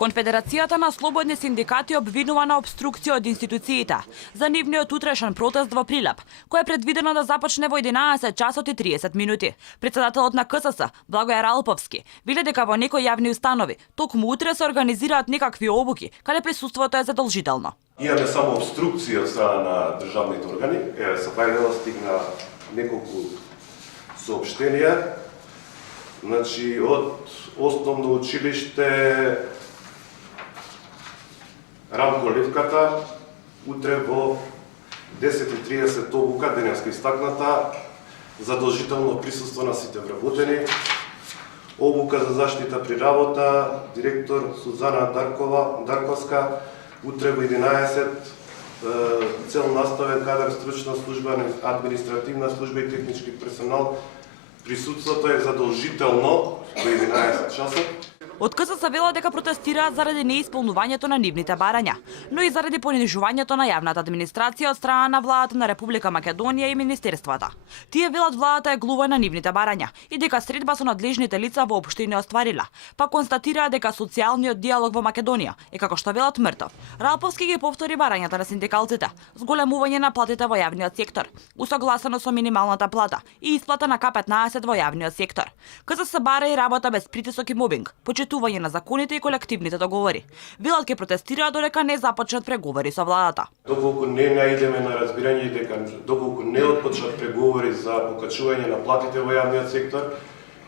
Конфедерацијата на слободни синдикати обвинува на обструкција од институциите за нивниот утрешен протест во Прилеп, кој е предвидено да започне во 11 часот и 30 минути. Председателот на КСС, Благоје Ралповски, вели дека во некои јавни установи токму утре се организираат некакви обуки, каде присуството е задолжително. Имаме само обструкција од страна на државните органи. Со најдела стигна неколку соопштенија. Значи, од основно училиште Рамко Левката, утре во 10:30 обука денеска истакната, задолжително присуство на сите вработени, обука за заштита при работа, директор Сузана Дарковска, утре во 11, цел наставен кадар, стручна служба, административна служба и технички персонал. Присуството е задолжително во 11 часот. Од КСС велат дека протестираат заради неисполнувањето на нивните барања, но и заради понижувањето на јавната администрација од страна на владата на Република Македонија и министерствата. Тие велат владата е глува на нивните барања и дека средба со надлежните лица воопшто не остварила, па констатираа дека социјалниот диалог во Македонија е како што велат мртов. Ралповски ги повтори барањата на синдикалците: зголемување на платите во јавниот сектор, усогласено со минималната плата и исплата на К15 во јавниот сектор. КСС бара и работа без притисок и мобинг, почитување на законите и колективните договори. Велат ќе протестираат додека не започнат преговори со владата. Доколку не наидеме на разбирање дека доколку не отпочнат преговори за покачување на платите во јавниот сектор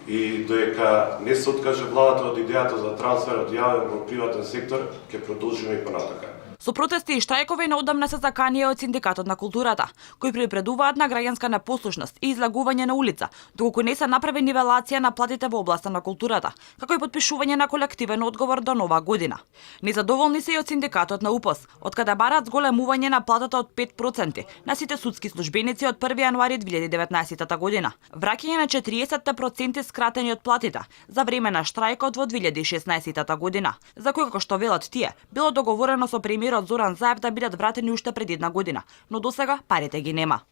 и додека не се откаже владата од идејата за трансфер од јавен во приватен сектор, ќе продолжиме и понатака. Со протести и штрајкови неодамна се заканија од Синдикатот на културата, кои предупредуваат на граѓанска непослушност и излагување на улица, доколку не се направи нивелација на платите во областа на културата, како и подпишување на колективен одговор до нова година. Незадоволни се и од Синдикатот на УПОС, од каде бараат зголемување на платата од 5% на сите судски службеници од 1 јануари 2019 година, враќање на 40% скратени од платите за време на штрајкот во 2016 година, за кој, како што велат тие, било договорено со премиерот Зоран Заев да бидат вратени уште пред една година, но досега парите ги нема.